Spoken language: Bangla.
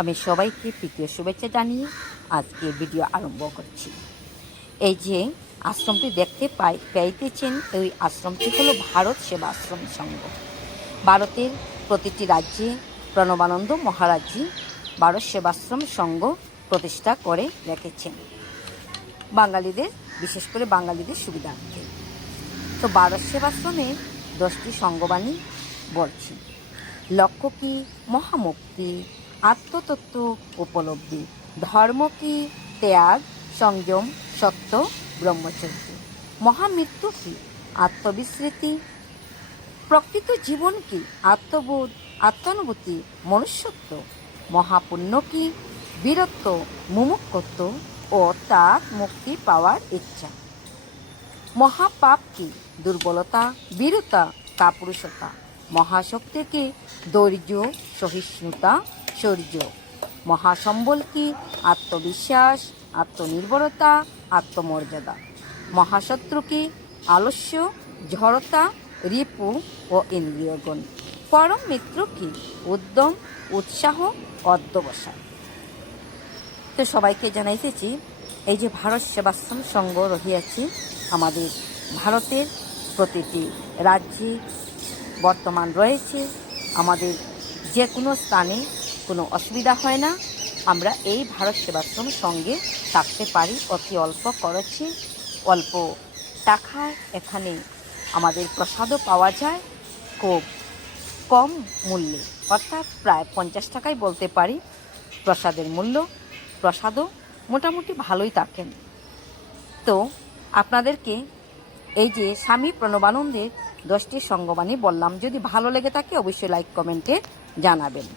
আমি সবাইকে প্রীতীয় শুভেচ্ছা জানিয়ে আজকে ভিডিও আরম্ভ করছি। এই যে আশ্রমটি দেখতে পাইতেছেন, এই আশ্রমটি হলো ভারত সেবা আশ্রম সংঘ। ভারতের প্রতিটি রাজ্যে প্রণবানন্দ মহারাজজি ভারত সেবাশ্রম সংঘ প্রতিষ্ঠা করে রেখেছেন বাঙালিদের, বিশেষ করে বাঙালিদের সুবিধার্থে। তো ভারত সেবাশ্রমের 10টি সংঘবাণী বলছি। লক্ষ্য কি মহামুক্তি, আত্মতত্ত্ব উপলব্ধি, ধর্ম কি ত্যাগ, সংযম, সত্য, ব্রহ্মচর্য, মহামৃত্যু কি আত্মবিস্মৃতি, প্রকৃত জীবন কি আত্মবোধ, আত্মানুভূতি, মনুষ্যত্ব, মহাপুণ্য কি বীরত্ব, মুমুক্ষুত্ব ও তার মুক্তি পাওয়ার ইচ্ছা, মহাপাপ কি দুর্বলতা, বীরতা, কাপুরুষতা, মহাশক্তি কি ধৈর্য, সহিষ্ণুতা, শৌর্য, মহাসম্বল কি আত্মবিশ্বাস, আত্মনির্ভরতা, আত্মমর্যাদা, মহাশত্রু কি আলস্য, ঝড়তা, রিপু ও ইন্দ্রিয়গুণ, পরম মিত্র কি উদ্যম, উৎসাহ, অধ্যবসায়। তো সবাইকে জানাইতেছি, এই যে ভারত সেবাশ্রম সংঘ রহিয়াছে আমাদের ভারতের প্রতিটি রাজ্যে বর্তমান রয়েছে। আমাদের যে কোনো স্থানে কোনো অসুবিধা হয় না, আমরা এই ভারত সেবাশ্রম সঙ্গে থাকতে পারি অতি অল্প খরচে, অল্প টাকায়। এখানে আমাদের প্রসাদও পাওয়া যায় খুব কম মূল্যে, অর্থাৎ প্রায় 50 টাকাই বলতে পারি প্রসাদের মূল্য। প্রসাদও মোটামুটি ভালোই থাকেন। তো আপনাদেরকে এই যে স্বামী প্রণবানন্দের 10টি সংঘবাণী বললাম, যদি ভালো লেগে থাকে অবশ্যই লাইক কমেন্টে জানাবেন।